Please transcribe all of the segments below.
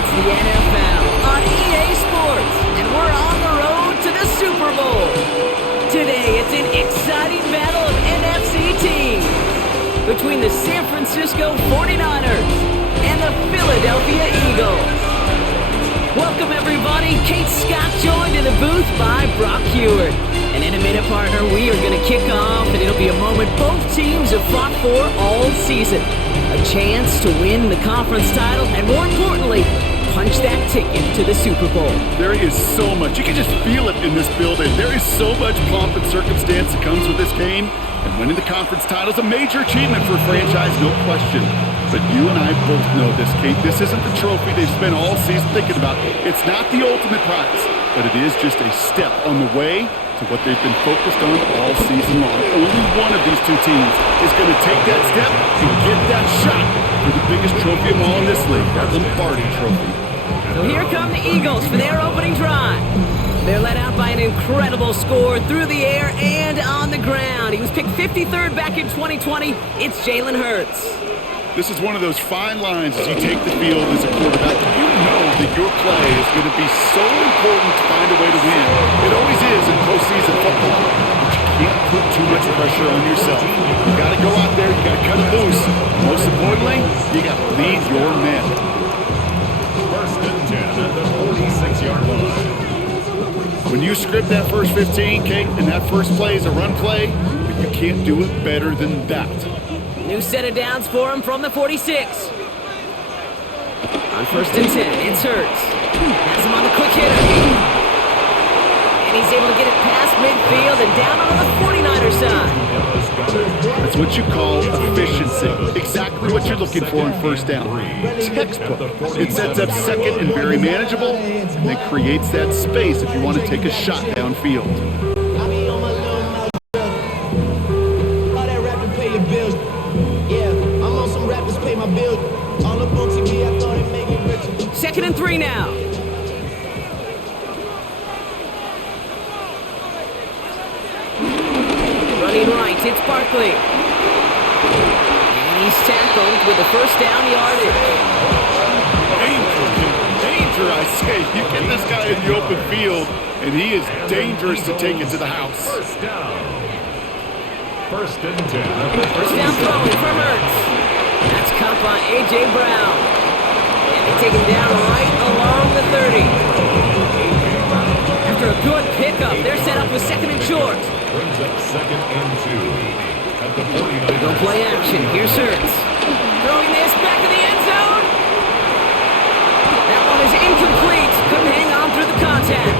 It's the NFL on EA Sports, and we're on the road to the Super Bowl. Today, it's an exciting battle of NFC teams between the San Francisco 49ers and the Philadelphia Eagles. Welcome, everybody. Kate Scott joined in the booth by Brock Hewitt. And in a minute, partner, we are going to kick off, and it'll be a moment both teams have fought for all season. A chance to win the conference title, and more importantly, punch that ticket to the Super Bowl. There is so much. You can just feel it in this building. There is so much pomp and circumstance that comes with this game. And winning the conference title is a major achievement for a franchise, no question. But you and I both know this, Kate. This isn't the trophy they've spent all season thinking about. It's not the ultimate prize, but it is just a step on the way to what they've been focused on all season long. Only one of these two teams is going to take that step and get that shot for the biggest trophy of all in this league, that Lombardi Trophy. So here come the Eagles for their opening drive. They're led out by an incredible score through the air and on the ground. He was picked 53rd back in 2020. It's Jalen Hurts. This is one of those fine lines as you take the field as a quarterback. You know that your play is going to be so important to find a way to win. It always is in postseason football. But you can't put too much pressure on yourself. You got to go out there, you got to cut it loose. Most importantly, you got to lead your men. First and 10 at the 46-yard line. When you script that first 15, Kate, and that first play is a run play, you can't do it better than that. New set of downs for him from the 46. On first and 10, it's Hurts. Has him on the quick hitter. And he's able to get it past midfield and down on the 49er side. That's what you call efficiency. Exactly what you're looking for in first down. Textbook. It sets up second and very manageable, and then creates that space if you want to take a shot downfield. Second and 3 now. Running right, it's Barkley. And he's tackled with the first down yardage. Danger, I say. You get this guy in the open field, and he is dangerous to take it to the house. First down. First and 10. First down throwing for Hurts. That's caught by A.J. Brown. And they take him down right along the 30. After a good pickup, they're set up with second and short. Brings up second and 2 at the 49. Go play action. Here's Hurts. Throwing this back in the end zone. That one is incomplete. Couldn't hang on through the contact.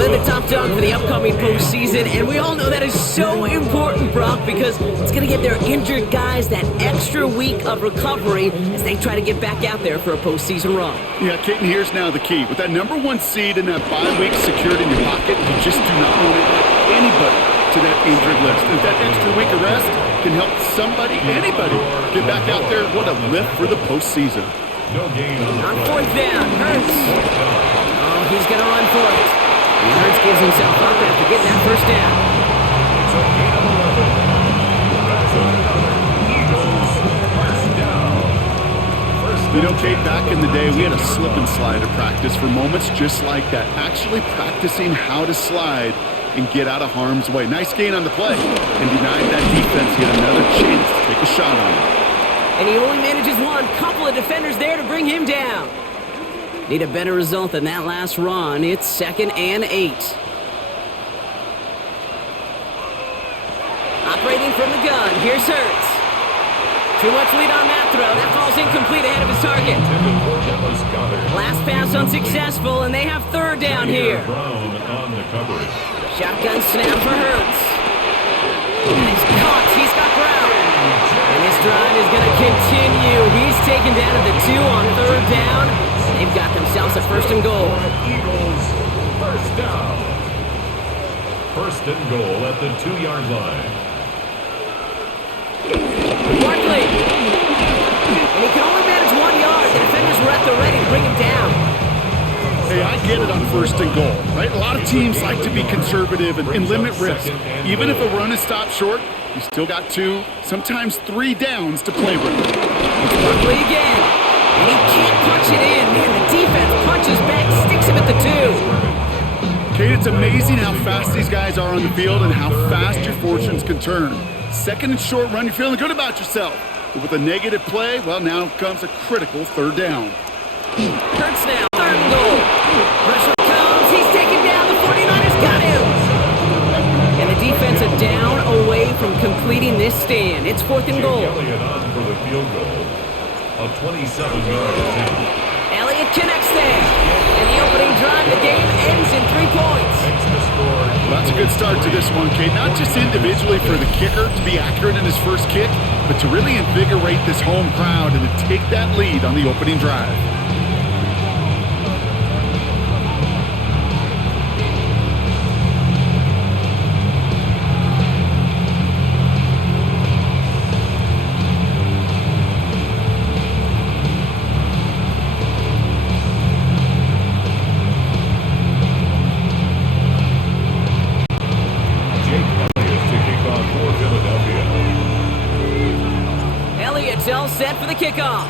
They're the top dog for the upcoming postseason, and we all know that is so important, Brock, because it's going to give their injured guys that extra week of recovery as they try to get back out there for a postseason run. Yeah, Kate, and here's now the key. With that number one seed and that bye week secured in your pocket, you just do not want to add anybody to that injured list. If that extra week of rest can help somebody, anybody, get back out there, what a lift for the postseason. No gain on fourth down, Hurts. Oh, he's going to run for it. And Hurts gives himself up after getting that first down. It's a gain of 11. That's another Eagles first down. You know, Kate, back in the day, we had a slip and slide to practice for moments just like that. Actually practicing how to slide and get out of harm's way. Nice gain on the play. And denied that defense yet another chance to take a shot on him. And he only manages one. Couple of defenders there to bring him down. Need a better result than that last run. It's second and 8. Operating from the gun. Here's Hurts. Too much lead on that throw. That falls incomplete ahead of his target. Last pass unsuccessful, and they have third down here. Shotgun snap for Hurts. And he's caught. He's got Brown. And this drive is going to continue. He's taken down at the 2 on third down. They've got themselves a first and goal. Eagles first down. First and goal at the 2-yard line. Barkley. And he can only manage 1 yard. The defenders were at the ready to bring him down. Hey, I get it on first and goal, right? A lot of teams like to be conservative and limit risk. Even if a run is stopped short, you still got 2, sometimes 3 downs to play with. It's Barkley again. And he can't punch it in. Man, the defense punches back, sticks him at the 2. Kate, it's amazing how fast these guys are on the field and how fast your fortunes can turn. Second and short run, you're feeling good about yourself. But with a negative play, well, now comes a critical third down. Hurts now, third and goal. Pressure comes, he's taken down, the 49ers got him. And the defense are down away from completing this stand. It's fourth and goal. Elliott on for the field goal. A 27-yard attempt. Elliott connects there. And the opening drive of the game ends in 3 points. Well, that's a good start to this one, Kate. Not just individually for the kicker to be accurate in his first kick, but to really invigorate this home crowd and to take that lead on the opening drive. All set for the kickoff.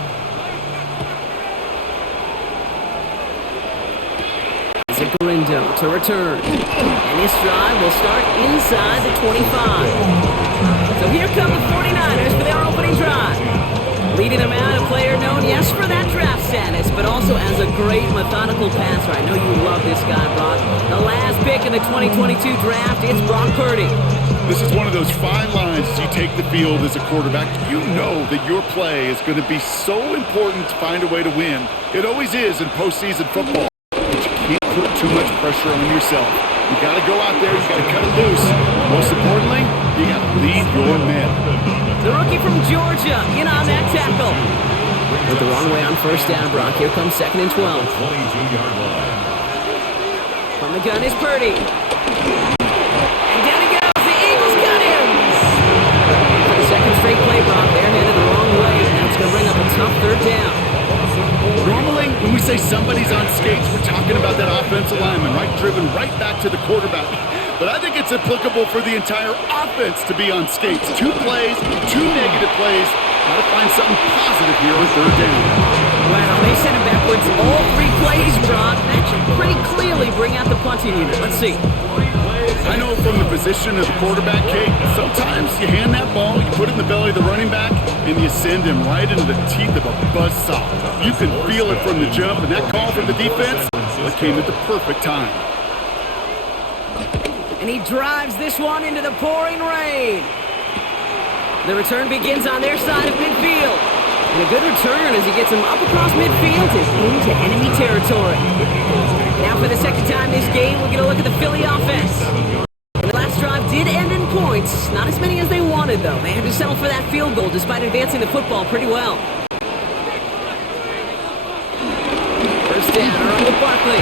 Zagarindo to return. And this drive will start inside the 25. So here come the 49ers for their opening drive. Leading them out, a player known, yes, for that draft status, but also as a great methodical passer. I know you love this guy, Brock. The last pick in the 2022 draft, it's Brock Purdy. This is one of those fine lines as you take the field as a quarterback. You know that your play is going to be so important to find a way to win. It always is in postseason football. But you can't put too much pressure on yourself. You got to go out there, you got to cut it loose. Most importantly, you got to lead your men. The rookie from Georgia in on that tackle. With the wrong way on first down, Brock. Here comes second and 12. 22-yard line. From the gun is Purdy. And down he goes. The Eagles got him. For the second straight play, Brock, they're headed the wrong way. And it's going to bring up a tough third down. Normally, when we say somebody's on skates, we're talking about that offensive lineman, right? Driven right back to the quarterback. But I think it's applicable for the entire offense to be on skates. 2 plays, 2 negative plays. Got to find something positive here on third down. Wow, they sent him backwards all 3 plays, Brock. That should pretty clearly bring out the punting unit. Let's see. I know from the position of the quarterback, Kate, sometimes you hand that ball, you put it in the belly of the running back, and you send him right into the teeth of a buzzsaw. You can feel it from the jump, and that call from the defense, it came at the perfect time. And he drives this one into the pouring rain. The return begins on their side of midfield. And a good return as he gets him up across midfield and into enemy territory. Now for the second time this game, we're going to look at the Philly offense. And the last drive did end in points. Not as many as they wanted, though. They had to settle for that field goal despite advancing the football pretty well. First down, around with Barkley.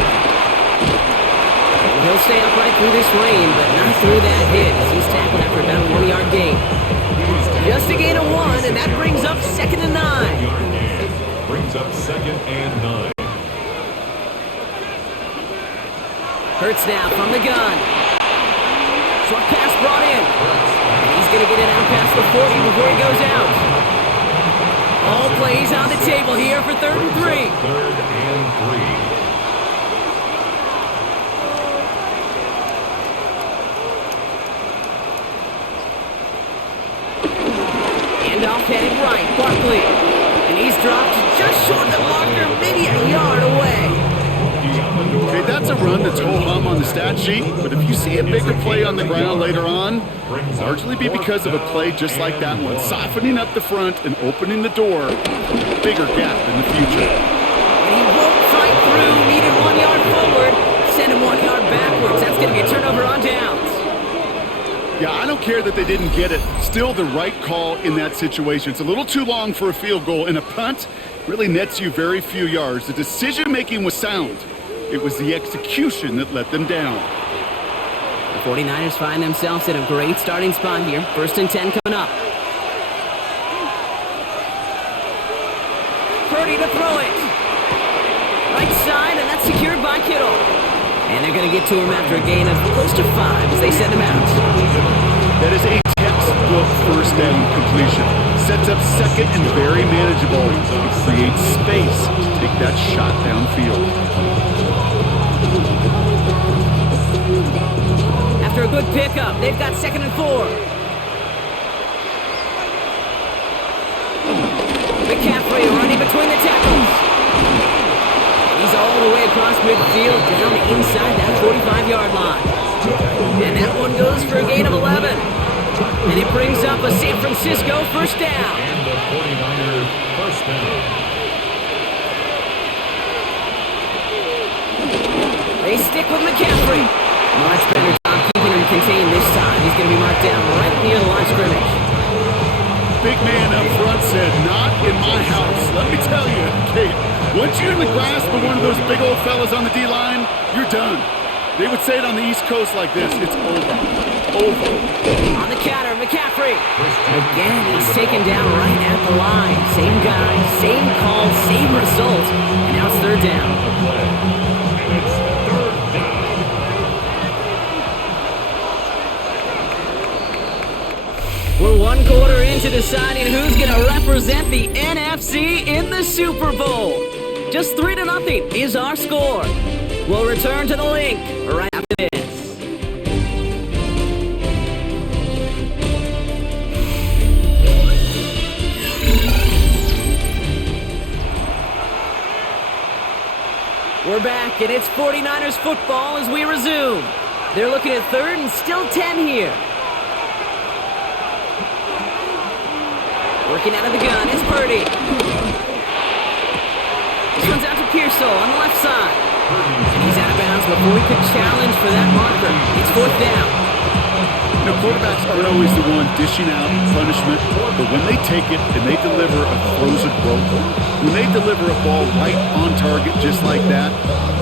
He'll stay upright through this rain, but not through that hit as he's tackled after about a 1-yard gain. Just a gain of 1, and that brings up second and 9. Brings up second and 9. Hurts now from the gun. Short pass brought in. And he's going to get it out past the 40 before he goes out. All plays on the table here for third and 3. Third and 3. Off headed right, Barkley. And he's dropped just short of the marker, maybe a yard away. Okay, that's a run that's ho-hum on the stat sheet, but if you see a bigger play on the ground later on, largely be because of a play just like that one, softening up the front and opening the door, bigger gap in the future. And he won't fight through, needed 1 yard forward, send him 1 yard backwards. That's going to be a turnover on downs. Yeah, I don't care that they didn't get it. Still the right call in that situation. It's a little too long for a field goal, and a punt really nets you very few yards. The decision-making was sound. It was the execution that let them down. The 49ers find themselves in a great starting spot here. First and 10 coming up. Purdy to throw it. Right side, and that's secured by Kittle. And they're going to get to him after a gain of close to 5 as they send him out. That is a textbook first down completion. sets up second and very manageable. It creates space to take that shot downfield. After a good pickup, they've got 2nd and 4. McCaffrey running between the tackles. He's all the way across midfield down inside that 45-yard line. And that one goes for a gain of 11. And it brings up a San Francisco first down. And the 49ers first down. They stick with McCaffrey. Much better job keeping him contained this time. He's going to be marked down right near the line of scrimmage. Big man up front said, "Not in my house." Let me tell you, Kate, once you're in the grasp of one of those big old fellas on the D-line, you're done. They would say it on the East Coast like this: it's over. Over. On the counter, McCaffrey. Again, he's taken down right at the line. Same guy, same call, same result. And now it's 3rd down. And it's 3rd down. We're 1 quarter into deciding who's going to represent the NFC in the Super Bowl. Just 3-0 is our score. We'll return to the link right after this. We're back, and it's 49ers football as we resume. They're looking at 3rd and still 10 here. Working out of the gun, it's Purdy. This one's out to Pearsall on the left side. And he's out of bounds before he could challenge for that marker. It's 4th down. You know, quarterbacks aren't always the one dishing out punishment, but when they take it and they deliver a frozen rope, when they deliver a ball right on target just like that,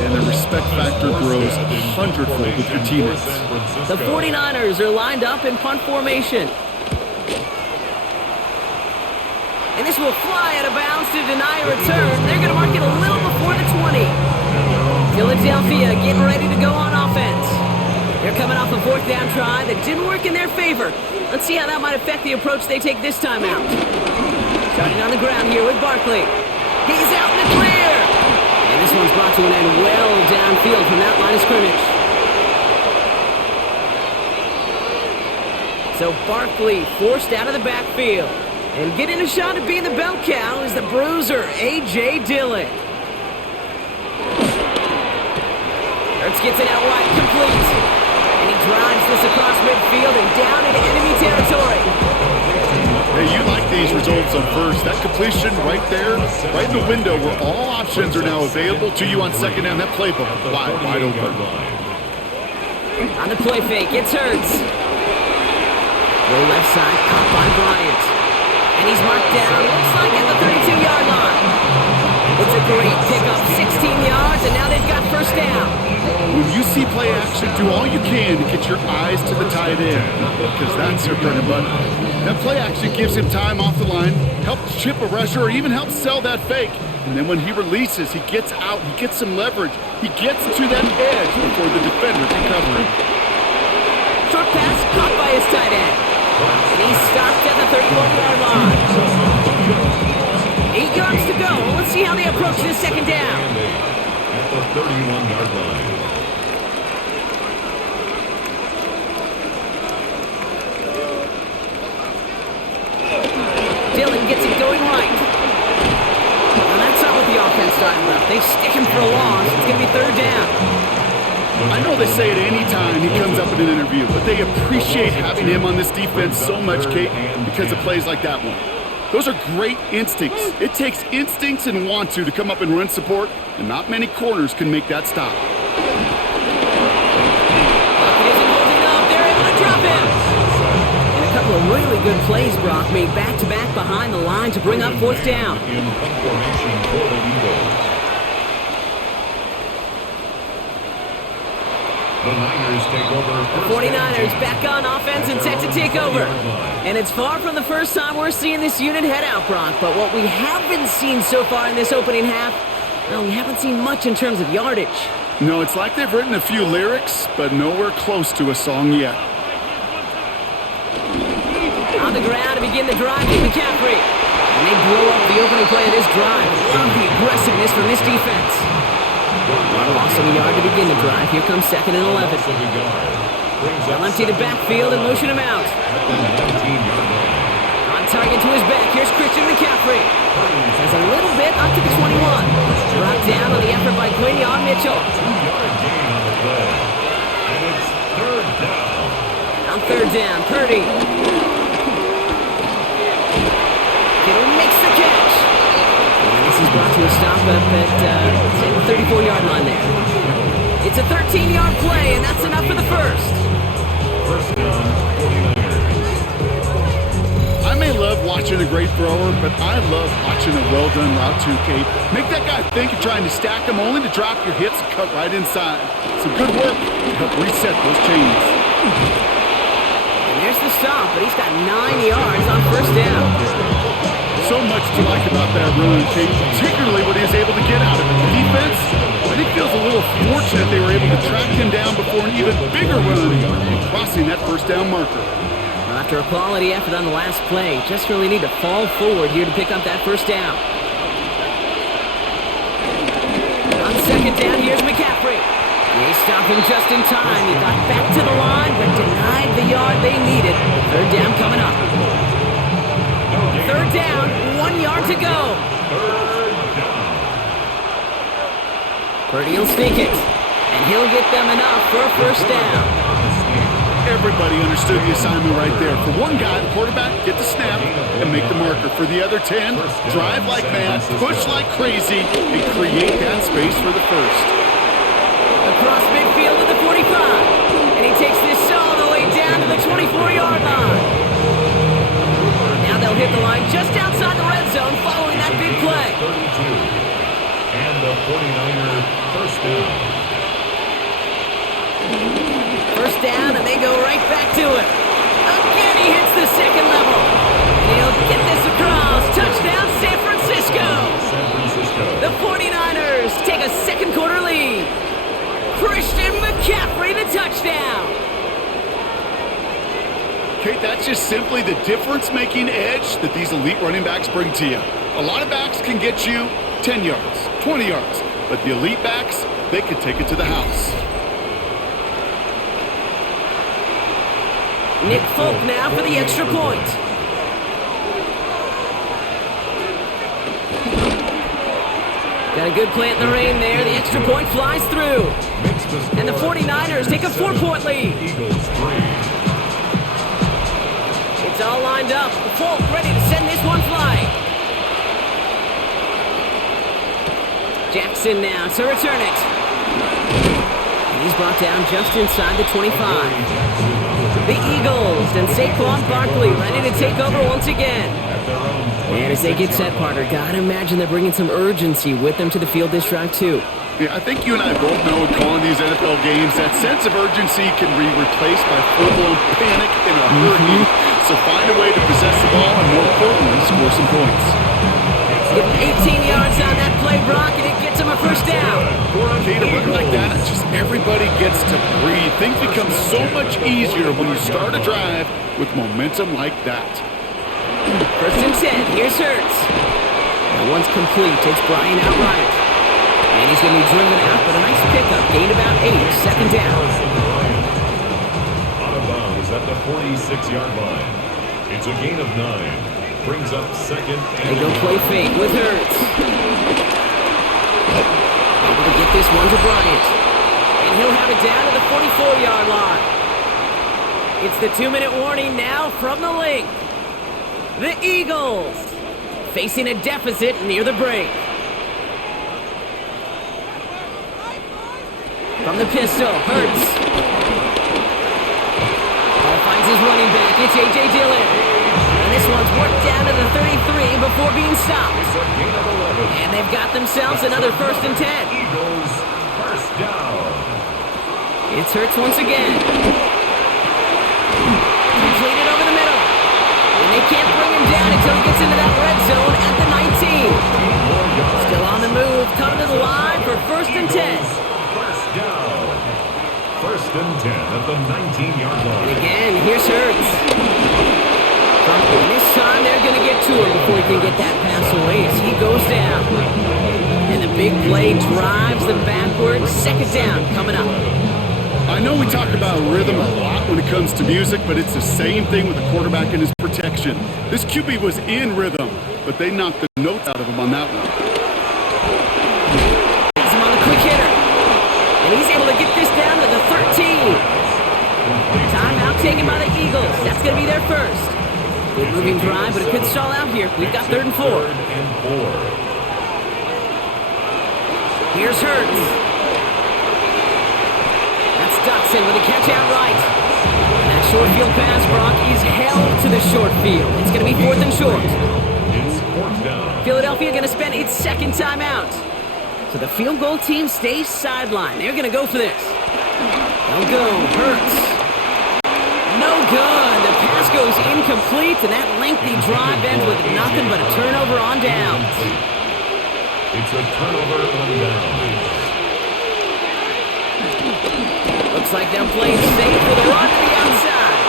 and the respect factor grows 100-fold with your teammates. The 49ers are lined up in punt formation. And this will fly out of bounds to deny a return. They're going to mark it a little before the 20. Philadelphia getting ready to go on offense. They're coming off a 4th down try that didn't work in their favor. Let's see how that might affect the approach they take this time out. Starting on the ground here with Barkley. He's out in the clear. And this one's brought to an end well downfield from that line of scrimmage. So Barkley forced out of the backfield. And getting a shot at being the bell cow is the bruiser, A.J. Dillon. Hurts gets it out wide, complete. And he drives this across midfield and down into enemy territory. Hey, you like these results on first. That completion right there, right in the window where all options are now available to you on 2nd down. That playbook wide open. On the play fake, it's Hurts. Low left side, caught by Bryant. And he's marked down, looks like at the 32-yard line. It's a great pickup, 16 yards, and now they've got first down. When you see play action, do all you can to get your eyes to the tight end, because that's your bread and butter. That play action gives him time off the line, helps chip a rusher, or even helps sell that fake. And then when he releases, he gets out, he gets some leverage. He gets to that edge before the defender can cover him. Short pass caught by his tight end. And he's stopped at the 31-yard line. 8 yards to go. Let's see how they approach this 2nd down. At the 31-yard line. Dillon gets it going right. And that's not what the offense time left. They stick him for a loss. It's going to be 3rd down. I know they say it any time he comes up in an interview, but they appreciate having him on this defense so much, Kate, because of plays like that one. Those are great instincts. It takes instincts and want to come up and run support, and not many corners can make that stop. He isn't holding up. They're able to drop him. And a couple of really good plays, Brock, made back-to-back behind the line to bring up 4th down. In formation for the Eagles. The Niners take over. The 49ers back on offense and set to take over. And it's far from the first time we're seeing this unit head out, Brock. But what we haven't seen so far in this opening half, well, we haven't seen much in terms of yardage. No, it's like they've written a few lyrics, but nowhere close to a song yet. On the ground to begin the drive with McCaffrey. And they blow up the opening play of this drive. Love the aggressiveness from this defense. Loss of a yard to begin the drive. Here comes 2nd and 11. They'll empty the backfield and motion him out. On target to his back. Here's Christian McCaffrey. Has a little bit up to the 21. Brought down on the effort by Quinion Mitchell. 2-yard gain on the play. And it's 3rd down. On 3rd down, Purdy. Kittle makes the catch. And this is brought to a stop up at the 34-yard line there. It's a 13-yard play, and that's enough for the first. First down, 49ers. I may love watching a great thrower, but I love watching a well-done route 2, Kate. Make that guy think you're trying to stack them only to drop your hits and cut right inside. Some good work to help reset those chains. And there's the stop, but he's got 9 yards on first down. So much to like about that run, Kate, particularly what he was able to get out of it. The defense, I think, feels a little fortunate they were able to track him down before an even bigger run and crossing that first down marker. After a quality effort on the last play, just really need to fall forward here to pick up that first down. On 2nd down, here's McCaffrey. They stopped him just in time. He got back to the line, but denied the yard they needed. 3rd down coming up. 3rd down, 1 yard to go. 3rd down. Purdy will sneak it, and he'll get them enough for a first down. Everybody understood the assignment right there. For one guy, the quarterback, get the snap and make the marker. For the other 10, drive like mad, push like crazy, and create that space for the first. Across midfield to the 45, and he takes this all the way down to the 24-yard line. Now they'll hit the line just outside the red zone following that big play. 32. And the 49er first down. First down, and they go right back to it. Again, he hits the 2nd level. And he'll get this across. Touchdown, San Francisco. San Francisco. The 49ers take a 2nd quarter lead. Christian McCaffrey, the touchdown. Kate, that's just simply the difference-making edge that these elite running backs bring to you. A lot of backs can get you 10 yards, 20 yards, but the elite backs, they can take it to the house. Nick Folk now for the extra point. Got a good play in the rain there. The extra point flies through. And the 49ers take a 4-point lead. Eagles 3. It's all lined up. Folk ready to send this one flying. Jackson now to return it. And he's brought down just inside the 25. The Eagles and Saquon Barkley ready to take over once again. And as they get set, partner, gotta imagine they're bringing some urgency with them to the field this drive too. Yeah, I think you and I both know in calling these NFL games, that sense of urgency can be replaced by full-blown panic in a hurry. So find a way to possess the ball and, more importantly, score some points. Getting 18 yards on that play, Brock, and it gets him a first down. Kate, a run like that, just everybody gets to breathe. Things become so much easier when you start a drive with momentum like that. 1st and 10, here's Hurts. Now once complete, it's Brian outright. And he's going to be driven out, but a nice pickup. Gained about 8, 2nd down. Out of bounds at the 46-yard line. It's a gain of 9. Brings up 2nd and... They go play fake with Hurts. Able to get this one to Bryant. And he'll have it down to the 44-yard line. It's the 2-minute warning now from the link. The Eagles facing a deficit near the break. From the pistol, Hurts. Ball finds his running back. It's A.J. Dillon. And this one's worked down to the 33 before being stopped. And they've got themselves another 1st and 10. Eagles first down. It's Hurts once again. Completed over the middle. And they can't bring him down until he gets into that red zone at the 19. Still on the move, coming to the line for 1st and 10. First down. 1st and 10 at the 19-yard line. And again, here's Hurts. From to him before he can get that pass away as he goes down. And the big play drives them backwards. Second down coming up. I know we talk about rhythm a lot when it comes to music, but it's the same thing with the quarterback and his protection. This QB was in rhythm, but they knocked the notes out of him on that one. He's him on the quick hitter. And he's able to get this down to the 13. Timeout taken by the Eagles. That's going to be their first. Good moving drive, but it could stall out here. We've got 3rd and 4. Here's Hurts. That's Dotson with a catch out right. And that short field pass, Brock, is held to the short field. It's going to be 4th and short. Philadelphia going to spend its second timeout. So the field goal team stays sidelined. They're going to go for this. They'll go. Hurts. No good. The pass goes incomplete, and that lengthy drive ends with nothing but a turnover on downs. It's a turnover on downs. Looks like they're playing safe with a run to the outside.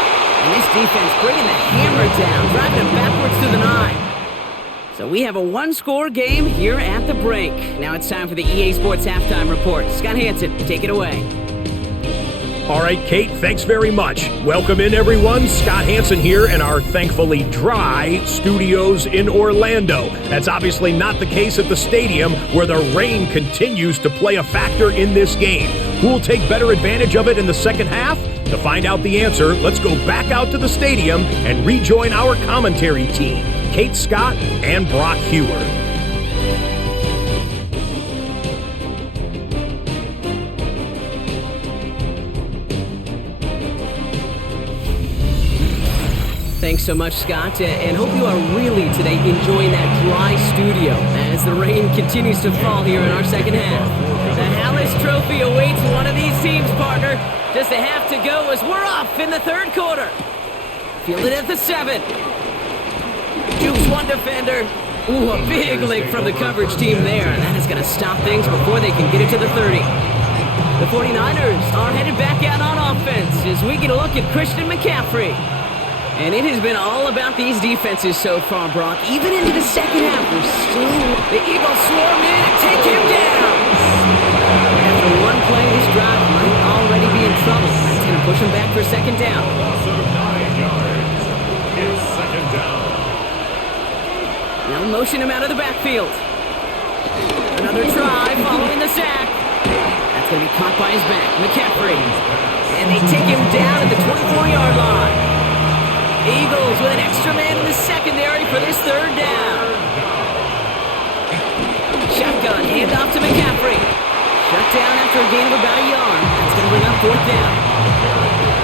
And this defense bringing the hammer down, driving it backwards to the 9. So we have a one-score game here at the break. Now it's time for the EA Sports Halftime Report. Scott Hansen, take it away. All right, Kate, thanks very much. Welcome in, everyone. Scott Hansen here in our thankfully dry studios in Orlando. That's obviously not the case at the stadium, where the rain continues to play a factor in this game. Who will take better advantage of it in the second half? To find out the answer, let's go back out to the stadium and rejoin our commentary team, Kate Scott and Brock Hewer. Thanks so much, Scott, and hope you are really today enjoying that dry studio as the rain continues to fall here in our second half. The Hallis Trophy awaits one of these teams, partner. Just a half to go as we're off in the third quarter. Fielded at the 7. Jukes one defender. Ooh, a big lick from the coverage team there, and that is going to stop things before they can get it to the 30. The 49ers are headed back out on offense as we get a look at Christian McCaffrey. And it has been all about these defenses so far, Brock. Even into the second half, we're still... The Eagles swarm in and take him down. After one play, this drive might already be in trouble. That's going to push him back for second down. Also 9 yards. It's second down. Now motion him out of the backfield. Another try following the sack. That's going to be caught by his back, McCaffrey. And they take him down at the 24-yard line. Eagles with an extra man in the secondary for this third down. Shotgun, handoff to McCaffrey. Shut down after a gain of about a yard. That's going to bring up 4th down.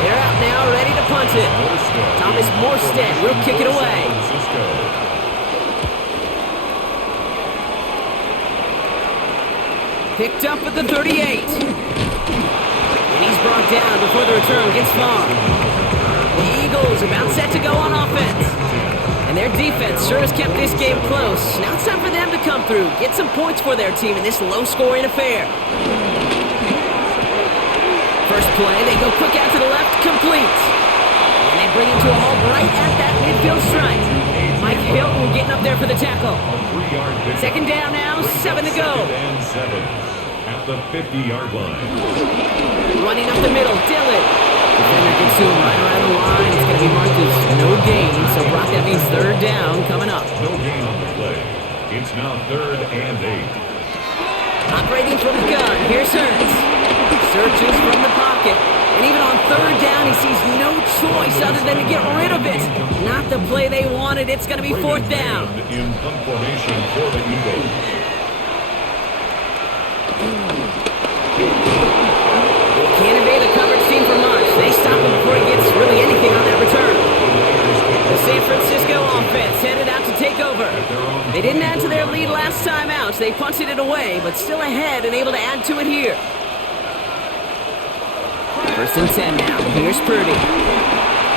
They're out now, ready to punt it. Thomas Morstead will kick it away. Picked up at the 38. And he's brought down before the return gets far. The Eagles about set to go on offense. And their defense sure has kept this game close. Now it's time for them to come through, get some points for their team in this low-scoring affair. First play, they go quick out to the left, complete. And they bring him to a halt right at that midfield stripe. Mike Hilton getting up there for the tackle. Second down now, 7 to go. At the 50-yard line. Running up the middle, Dillon. Defender gets to him right around the line. It's going to be marked as no gain. So, Brock, that means third down coming up. No gain on the play. It's now 3rd and 8. Operating from the gun. Here's Hurts. Searches from the pocket. And even on third down, he sees no choice other than to get rid of it. Not the play they wanted. It's going to be 4th down. In formation for the Eagles. Can't evade the coverage team for much. They stop him before he gets really anything on that return. The San Francisco offense headed out to take over. They didn't add to their lead last time out. They punted it away, but still ahead and able to add to it here. 1st and 10 now. Here's Purdy.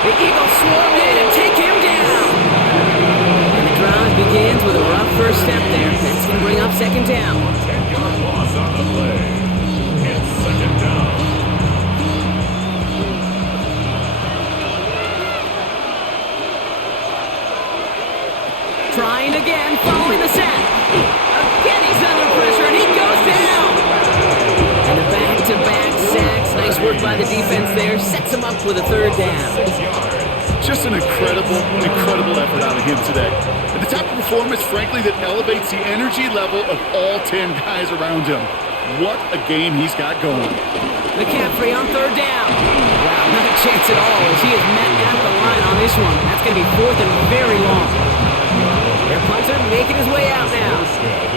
The Eagles swarm in and take him down. And the drive begins with a rough first step there. That's going to bring up second down. 10-yard loss on the play. It's second down. Trying again, following the sack. Again, he's under pressure, and he goes down. And the back-to-back sacks. Nice work by the defense there. Sets him up with a third down. Just an incredible, incredible effort out of him today. And the type of performance, frankly, that elevates the energy level of all 10 guys around him. What a game he's got going. McCaffrey on third down. Wow, not a chance at all as he is met at the line on this one. That's going to be fourth and very long. Their punter making his way out now.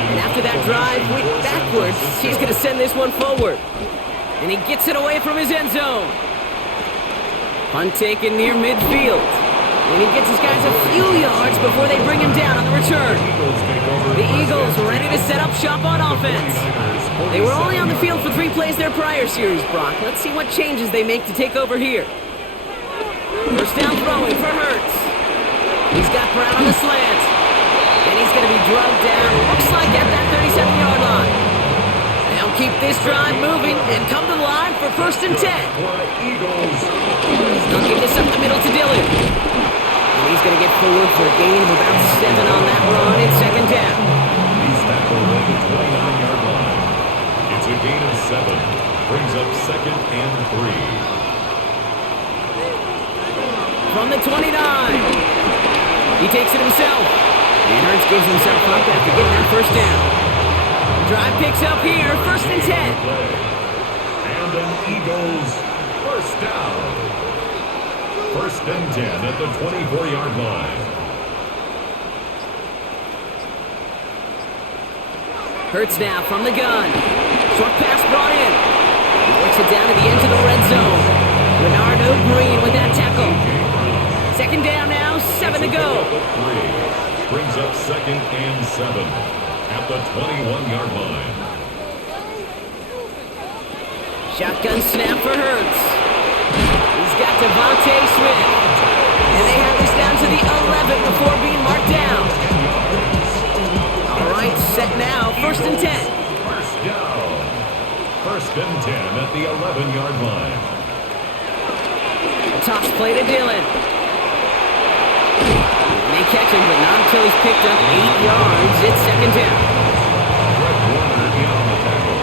And after that drive went backwards, he's going to send this one forward. And he gets it away from his end zone. Punt taken near midfield. And he gets his guys a few yards before they bring him down on the return. The Eagles ready to set up shop on offense. They were only on the field for 3 plays their prior series, Brock. Let's see what changes they make to take over here. First down throwing for Hurts. He's got Brown on the slant. And he's going to be drugged down, looks like at that 37-yard line. They'll keep this drive moving and come to the line for first and 10. They'll give this up the middle to Dillon. And he's going to get forward for a gain of about 7 on that run in second down. He's tackled at the 29-yard line. It's a gain of 7. Brings up second and 3. From the 29. He takes it himself. And Hurts gives himself up after getting that first down. The drive picks up here, first and 10. And an Eagles first down. First and 10 at the 24-yard line. Hurts now from the gun. Short pass brought in. He works it down to the edge of the red zone. Leonardo Green with that tackle. Second down now, 7 to go. 3 brings up second and 7 at the 21-yard line. Shotgun snap for Hurts. He's got Devontae Smith. And they have this down to the 11 before being marked down. All right, set now, first and 10. First down. First and 10 at the 11-yard line. A toss play to Dillon. They catch him, but not until he's picked up 8 yards. It's second down. Fred Warner in on the tackle.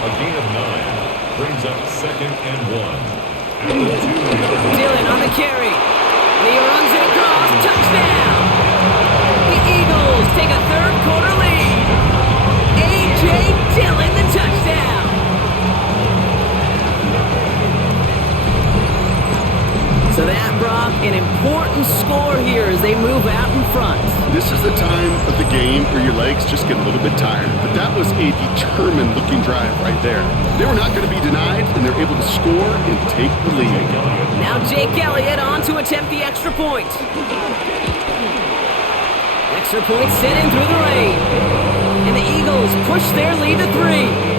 A gain of 9 brings up second and 1 at the 2-yard line. Dillon on the carry. And he runs it across. Touchdown! The Eagles take a third-quarter lead. A.J. Dillon, the touchdown. So that, Brock, an important score here as they move out in front. This is the time of the game where your legs just get a little bit tired. But that was a determined-looking drive right there. They were not going to be denied, and they're able to score and take the lead. Now Jake Elliott on to attempt the extra point. Extra point sent in through the rain. And the Eagles push their lead to 3.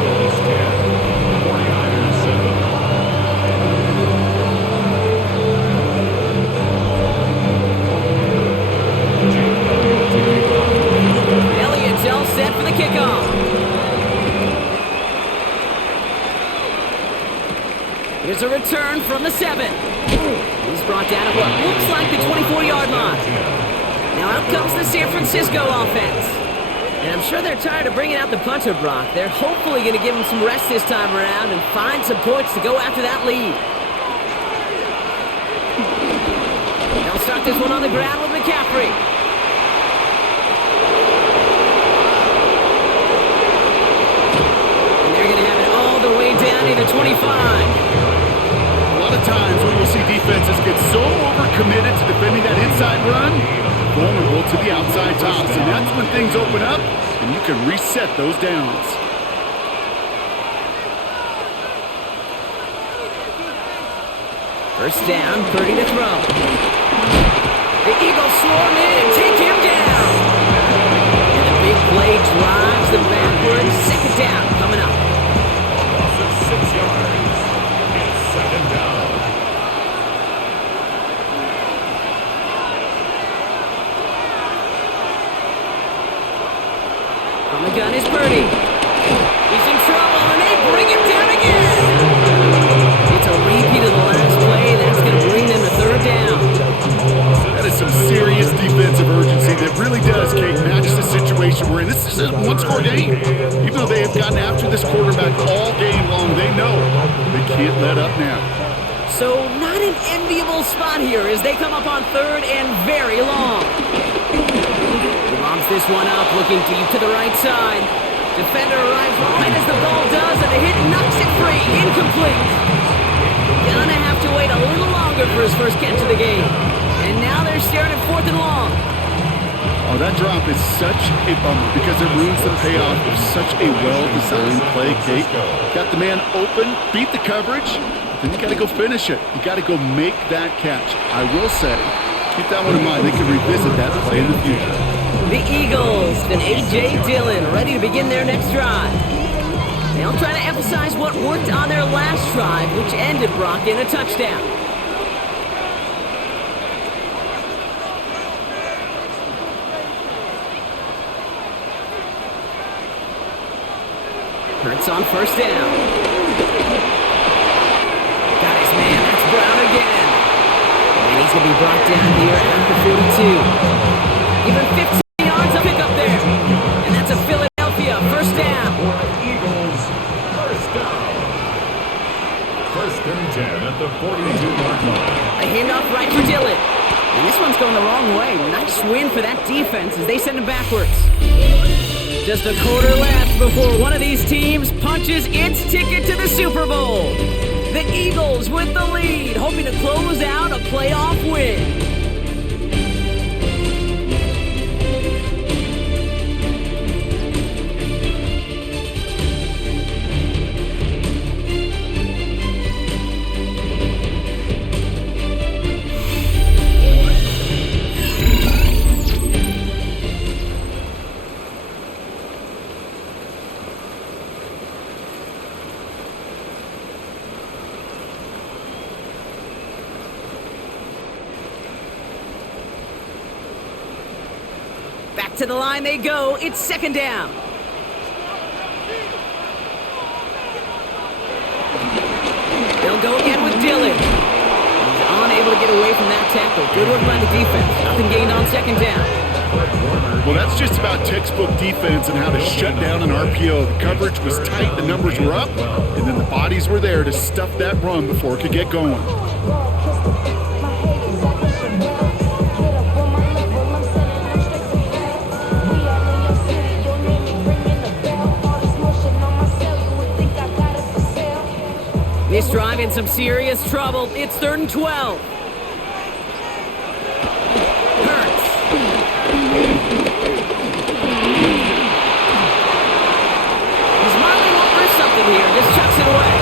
Set for the kickoff. Here's a return from the 7. He's brought down at what looks like the 24-yard line. Now out comes the San Francisco offense. And I'm sure they're tired of bringing out the punter, Brock. They're hopefully going to give him some rest this time around and find some points to go after that lead. They'll start this one on the ground with McCaffrey. Down to the 25. A lot of times we will see defenses get so overcommitted to defending that inside run, vulnerable to the outside tops. And that's when things open up and you can reset those downs. First down, 30 to throw. The Eagles swarm in and take him down. And the big play drives them backwards. Second down coming up. 6 yards. It's second down. From the gun is Purdy. He's in trouble, and they bring him down again. It's a repeat of the last play. That's going to bring them to third down. That is some serious defensive urgency that really is a one-score game. Even though they have gotten after this quarterback all game long, they know they can't let up now. So not an enviable spot here as they come up on third and very long. He lobs this one up, looking deep to the right side. Defender arrives right as the ball does, and the hit knocks it free. Incomplete. Gonna have to wait a little longer for his first catch of the game. And now they're staring at 4th and long. Oh, that drop is such a bummer because it ruins the payoff of such a well-designed play, Kate. Got the man open, beat the coverage, then you got to go finish it. You got to go make that catch. I will say, keep that one in mind. They can revisit that play in the future. The Eagles and A.J. Dillon ready to begin their next drive. They'll try to emphasize what worked on their last drive, which ended Brock in a touchdown. Hurts on first down. Got his man, that's Brown again. And he's going to be brought down here at the 42. Even 15 yards of pickup there. And that's a Philadelphia first down. Eagles, first down. First and 10 at the 42-yard line. A handoff right for Dillon. And this one's going the wrong way. Nice win for that defense as they send him backwards. Just a quarter left before one of these teams punches its ticket to the Super Bowl. The Eagles with the lead, hoping to close out a playoff win. Back to the line they go. It's second down. They'll go again with Dillon. He's unable to get away from that tackle. Good work by the defense. Nothing gained on second down. Well, that's just about textbook defense and how to shut down an RPO. The coverage was tight, the numbers were up, and then the bodies were there to stuff that run before it could get going. This drive in some serious trouble. It's 3rd and 12. Hurts. He's Marley won't risk something here. Just chucks it away.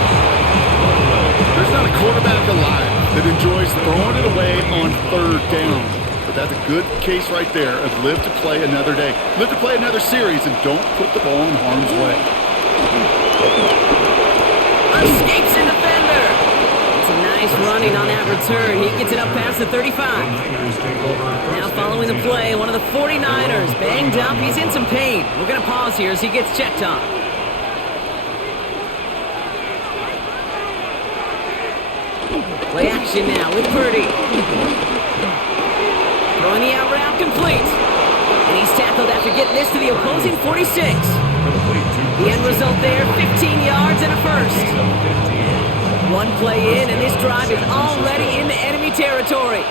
There's not a quarterback alive that enjoys throwing it away on 3rd down. But that's a good case right there of live to play another day. Live to play another series and don't put the ball in harm's way. Escapes a defender. It's a nice running on that return. He gets it up past the 35. Now following the play, one of the 49ers banged up. He's in some pain. We're going to pause here as he gets checked on. Play action now with Purdy. Throwing the out route complete. And he's tackled after getting this to the opposing 46. The end result there, 15 yards and a first. One play in, and this drive is already into enemy territory.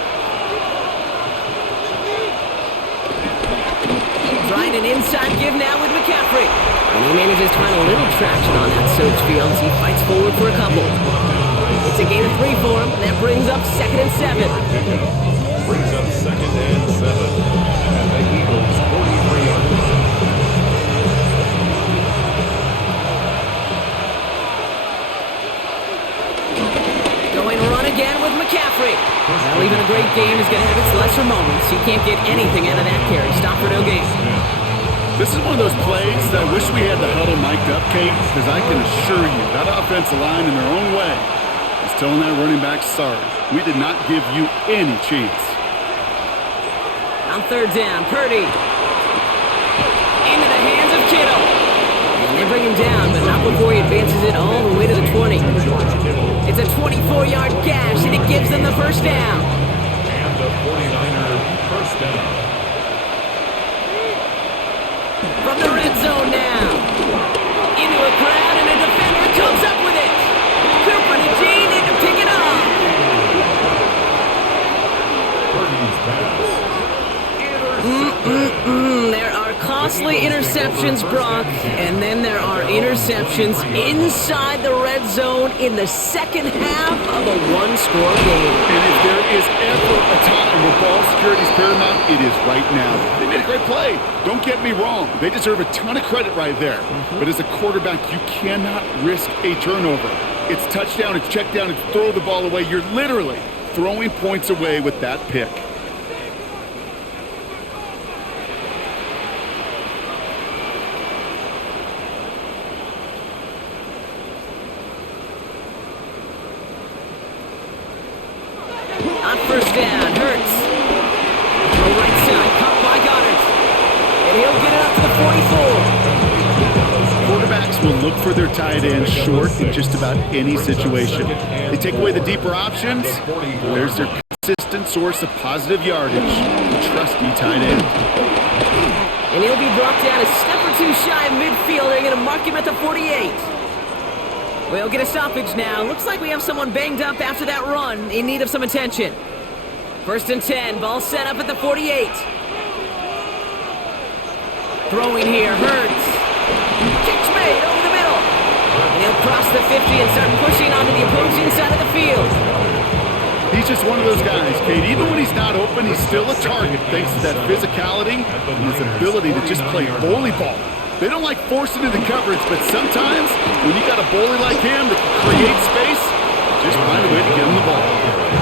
Trying an inside give now with McCaffrey. And he manages to find a little traction on that search field as he fights forward for a couple. It's a gain of 3 for him, and that brings up 2nd and 7. Brings up 2nd and 7 at the Eagles' 43-yard line. Again with McCaffrey. Well, even a great game is going to have its lesser moments. You can't get anything out of that carry. Stop for no gain. This is one of those plays that I wish we had the huddle mic'd up, Kate, because I can assure you that offensive line in their own way is telling that running back, sorry, we did not give you any chance. On 3rd down, Purdy. Into the hands of Kittle. And they bring him down, but not before he advances it all the way to the 20. It's a 24-yard gash, and it gives them the first down. And the 49er first down. From the red zone now. Into a crowd, and a defender comes up with it. Cooper and Gene need to pick it up. Purdy's pass. There are costly interceptions, Brock, and then there are interceptions inside the red zone in the second half of a one-score game. And if there is ever a time where ball security is paramount, it is right now. They made a great play. Don't get me wrong. They deserve a ton of credit right there. But as a quarterback, you cannot risk a turnover. It's touchdown, it's check down, it's throw the ball away. You're literally throwing points away with that pick. On first down, Hurts. Throw right side, caught by Goddard. And he'll get it up to the 44. Quarterbacks will look for their tight end short in just about any situation. They take away the deeper options. There's their consistent source of positive yardage. The trusty tight end. And he'll be brought down a step or two shy of midfield. They're going to mark him at the 48. We'll get a stoppage now. Looks like we have someone banged up after that run, in need of some attention. First and 10, ball set up at the 48. Throwing here, Hurts. Kicks made over the middle. And he'll cross the 50 and start pushing onto the opposing side of the field. He's just one of those guys, Kate. Even when he's not open, he's still a target thanks to that physicality and his ability to just play bully ball. They don't like forcing into coverage, but sometimes when you got a bully like him that can create space, just find a way to get him the ball.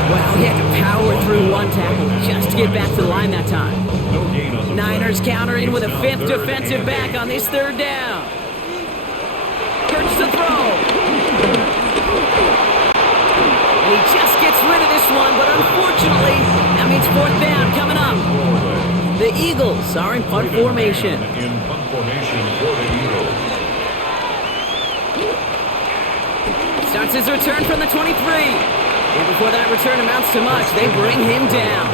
Well, he had to power through one tackle just to get back to the line that time. Niners countering with a fifth defensive back on this third down. Hurts the throw. And he just gets rid of this one, but unfortunately, that means fourth down coming up. The Eagles are in punt formation. In punt formation for the Eagles. Starts his return from the 23. And before that return amounts to much, they bring him down.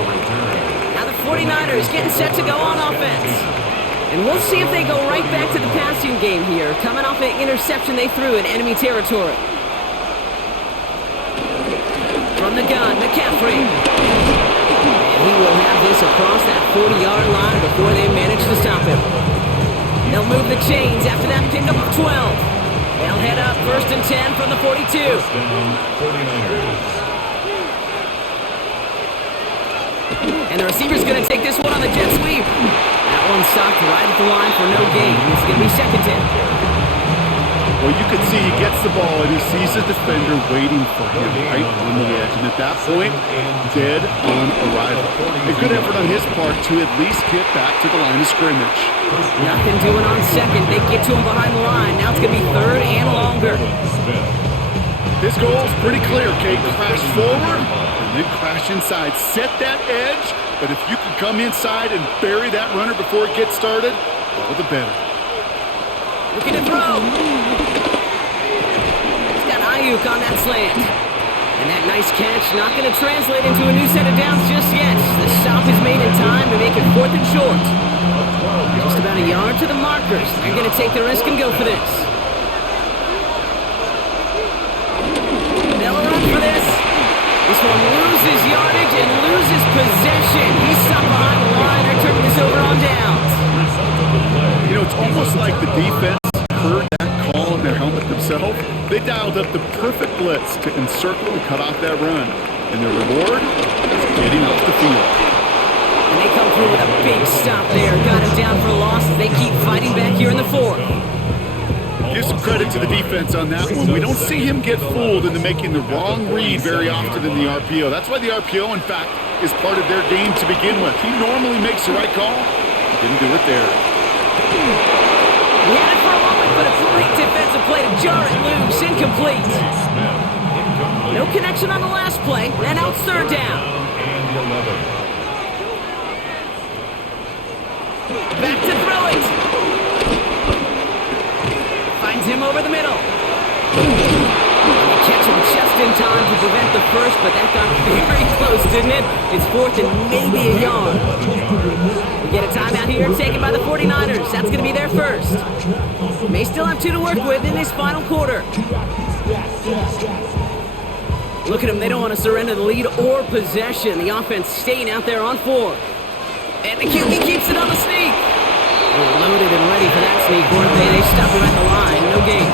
Now the 49ers getting set to go on offense. And we'll see if they go right back to the passing game here, coming off an interception they threw in enemy territory. From the gun, McCaffrey. And he will have this across that 40-yard line before they manage to stop him. They'll move the chains after that pickup of 12. They'll head up first and 10 from the 42. First down, 49ers. And the receiver's going to take this one on the jet sweep. That one stopped right at the line for no gain. This is going to be second 10. Well, you can see he gets the ball and he sees the defender waiting for him right on the edge. And at that point, dead on arrival. A good effort on his part to at least get back to the line of scrimmage. Nothing doing on second. They get to him behind the line. Now it's going to be third and longer. His goal is pretty clear, Kate. Crash forward and then crash inside. Set that edge, but if you can come inside and bury that runner before it gets started, all the better. Looking to throw. He's got Ayuk on that slant. And that nice catch not going to translate into a new set of downs just yet. The stop is made in time to make it fourth and short. Just about a yard to the markers. They're going to take the risk and go for this. They'll run for this. This one loses yardage and loses possession. He's stopped behind the line. They're turning this over on downs. You know, it's almost like the defense heard that call in their helmet themselves. They dialed up the perfect blitz to encircle and cut off that run. And their reward is getting off the field. And they come through with a big stop there. Got him down for a loss as they keep fighting back here in the fourth. Give some credit to the defense on that one. We don't see him get fooled into making the wrong read very often in the RPO. That's why the RPO, in fact, is part of their game to begin with. He normally makes the right call. He didn't do it there. He had it for a moment, but a great defensive play to jar it loose. Incomplete. No connection on the last play, and now it's third down. Back to throw it. Finds him over the middle. Catch him just in time to prevent the first, but that got very close, didn't it? It's fourth and maybe a yard. Get a timeout here taken by the 49ers. That's going to be their first. May still have 2 to work with in this final quarter. Look at them. They don't want to surrender the lead or possession. The offense staying out there on 4. And the QB keeps it on the sneak. They're loaded and ready for that sneak, weren't they? They stop him at the line. No gain.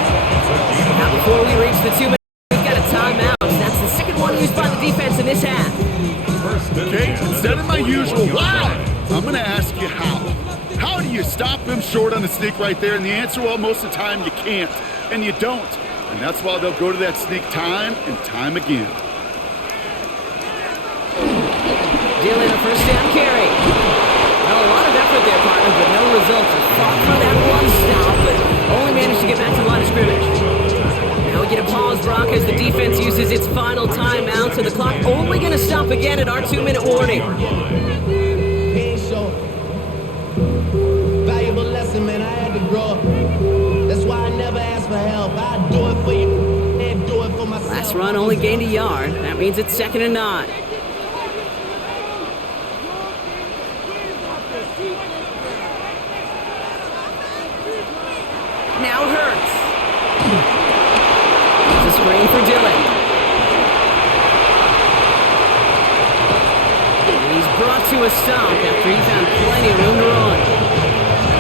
Now before we reach the 2 minutes, we've got a timeout. That's the second one used by the defense in this half. Okay, instead of my usual wow, I'm going to ask you how. How do you stop him short on the sneak right there? And the answer, well, most of the time you can't, and you don't. And that's why they'll go to that sneak time and time again. Dealing a first down carry. Well, a lot of effort there, partner, but no results. He fought for that one stop, but only managed to get back to the line of scrimmage. Now we get a pause, Brock, as the defense uses its final timeout, so the clock only going to stop again at our 2-minute warning. Valuable lesson, man. I had to grow up. That's why I never ask for help. I do it for you and do it for myself. Last run only gained a yard. That means it's 2nd and 9. Now Hurts. It's a screen for Dillon. And he's brought to a stop after he found plenty of room to run.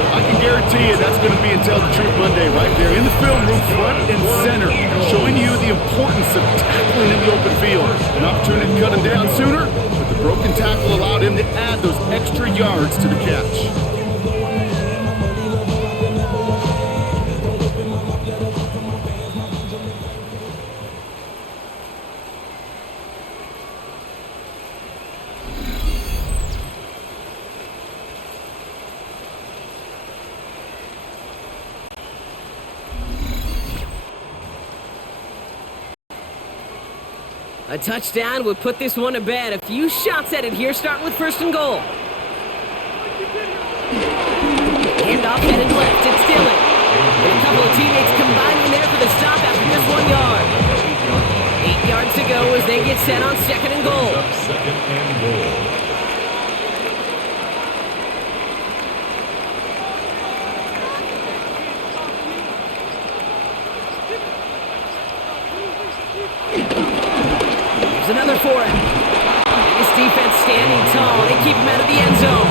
I can guarantee you that's going to be a Tell the Truth Monday right there in the film room, front and center, showing you the importance of tackling in the open field. An opportunity to cut him down sooner, but the broken tackle allowed him to add those extra yards to the catch. A touchdown would put this one to bed. A few shots at it here, starting with 1st and goal. Handoff headed left. It's Dillon. And a couple of teammates combining there for the stop after just 1 yard. 8 yards to go as they get set on 2nd and goal. 2nd and goal. Another for him. This defense standing tall. They keep him out of the end zone.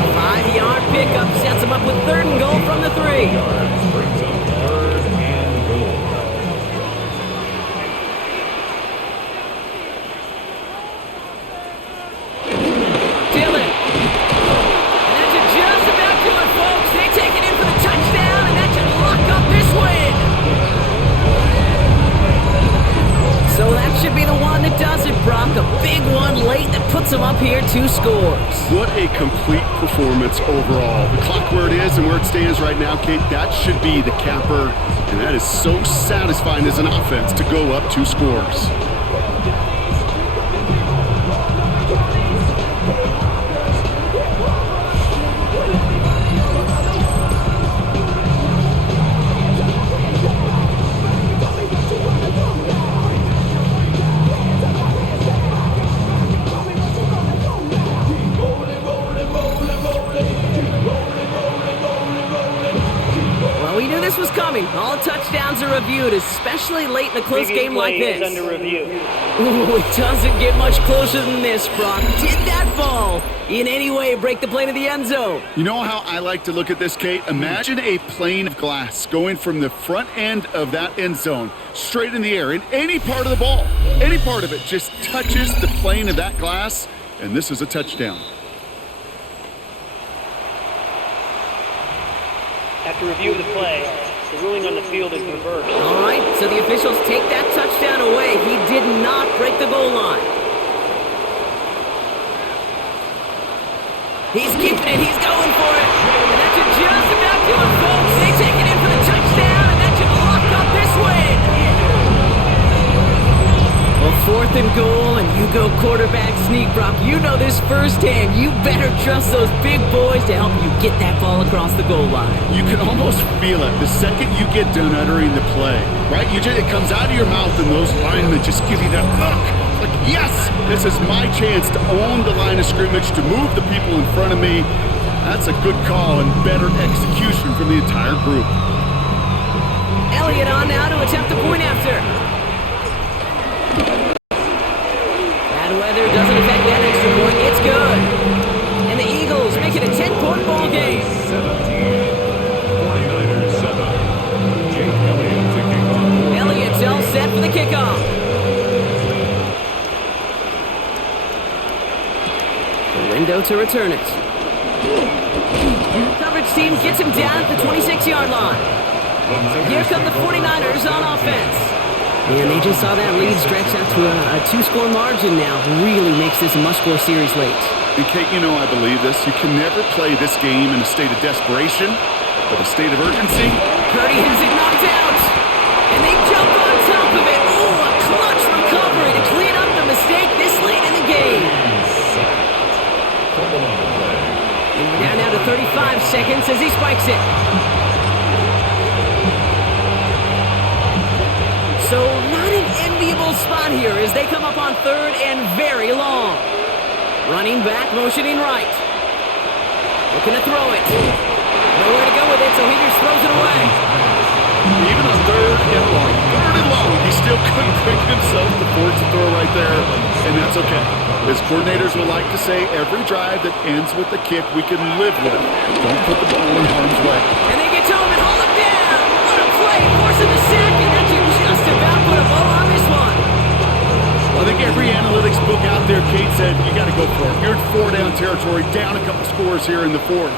A 5-yard pickup sets him up with 3rd and goal from the 3. Brings up 3rd and goal. Dillon. And that should just about do it, folks. They take it in for the touchdown, and that should lock up this win. So that should be the one that does it, Brock. A big one late that puts them up here 2 scores. What a complete performance overall. The clock where it is and where it stands right now, Kate, that should be the capper. And that is so satisfying as an offense to go up 2 scores. This was coming. All touchdowns are reviewed, especially late in a close game like this. Under review. Ooh, it doesn't get much closer than this, Brock. Did that ball in any way break the plane of the end zone? You know how I like to look at this, Kate? Imagine a plane of glass going from the front end of that end zone straight in the air, and any part of the ball, any part of it just touches the plane of that glass, and this is a touchdown. After review of the play, the ruling on the field is reversed. All right, so the officials take that touchdown away. He did not break the goal line. He's keeping it. He's going for it. And that should just about do it, folks. They take it in for the touchdown, and that should lock up this win. Well, 4th and goal, and you go quarterback sneak, Brock. You know this firsthand. You better trust those big boys to help you get that ball across the goal line. You can almost feel it the second you get done uttering the play, right? It comes out of your mouth, and those linemen just give you that look. like, yes, this is my chance to own the line of scrimmage, to move the people in front of me. That's a good call and better execution from the entire group. Elliott on now to attempt the point after. Bad weather doesn't affect that extra point. It's good. And the Eagles make it a 10-point ball game. 49ers 7. Jake Elliott to kick off. Elliott's all set for the kickoff. Window to return it. Coverage team gets him down at the 26-yard line. Here come the 49ers on offense. And they just saw that lead stretch out to a two-score margin now. Really makes this a must-score series late. And Kate, you know I believe this. You can never play this game in a state of desperation, but a state of urgency. Purdy has it knocked out. And they jump on top of it. Ooh, a clutch recovery to clean up the mistake this late in the game. And we're down now to 35 seconds as he spikes it. So not an enviable spot here as they come up on third and very long. Running back, motioning right. Looking to throw it. Nowhere to go with it, so he just throws it away. Even on third and long, he still couldn't bring himself to force a throw right there, and that's okay. As coordinators will like to say, every drive that ends with a kick we can live with. Don't put the ball in harm's way. And they get to him and hold him down. What a play, forcing the sack, and that should just about put a bow on this one. Well, I think every analytics book out there, Kate said, you got to go for it. You're in four-down territory, down a couple scores here in the fourth.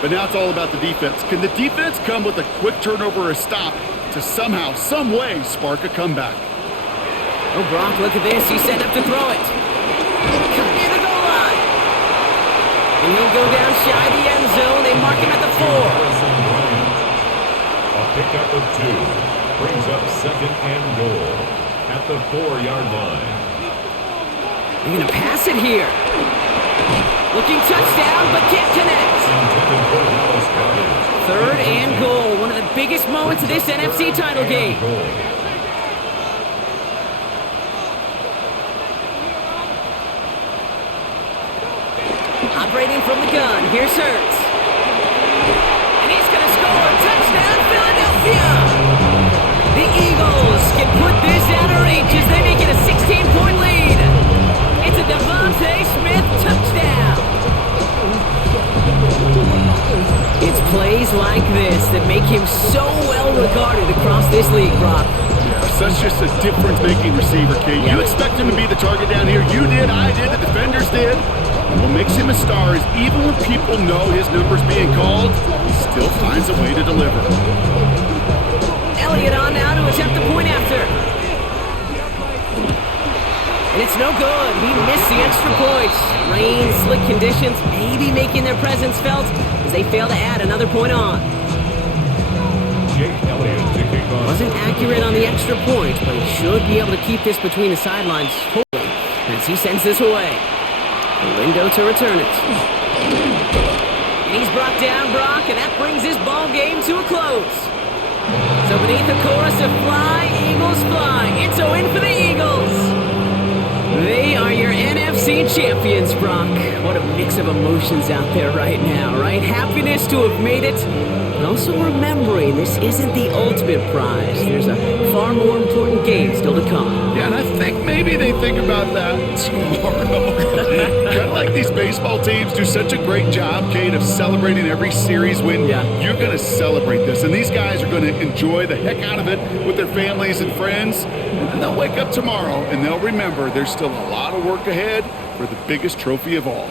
But now it's all about the defense. Can the defense come with a quick turnover or a stop to somehow, some way, spark a comeback? Oh, Brock, look at this. He's set up to throw it. Come near the goal line. And he'll go down shy of the end zone. They mark him at the 4. A pickup of 2 brings up second and goal at the 4-yard line. They're going to pass it here. Looking touchdown, but can't connect. Third and goal. One of the biggest moments of this NFC title game. Operating from the gun, here's Hurts. And he's going to score. Touchdown, Philadelphia! The Eagles can put this out of reach as they make it a 16-point lead. It's a Devontae Smith touchdown. It's plays like this that make him so well regarded across this league, Brock. Such just a difference-making receiver, Kate. You expect him to be the target down here. You did, I did, the defenders did. And what makes him a star is even when people know his number's being called, he still finds a way to deliver. Elliott on now to attempt the point after. And it's no good. He missed the extra points. Rain, slick conditions, maybe making their presence felt as they fail to add another point on. Jake Elliott to kick off. Wasn't accurate on the extra point, but he should be able to keep this between the sidelines hopefully as he sends this away. The window to return it. And he's brought down, Brock, and that brings his ball game to a close. So beneath the chorus of Fly, Eagles Fly, it's a win for the Eagles. They are your NFC champions, Brock. What a mix of emotions out there right now, right? Happiness to have made it, but also remembering this isn't the ultimate prize. There's a far more important game still to come. Yeah, and I think maybe they think about that tomorrow. Kind of like these baseball teams do such a great job, Kate, of celebrating every series win. Yeah. You're going to celebrate this, and these guys are going to enjoy the heck out of it with their families and friends. And then they'll wake up tomorrow, and they'll remember there's still a lot of work ahead for the biggest trophy of all.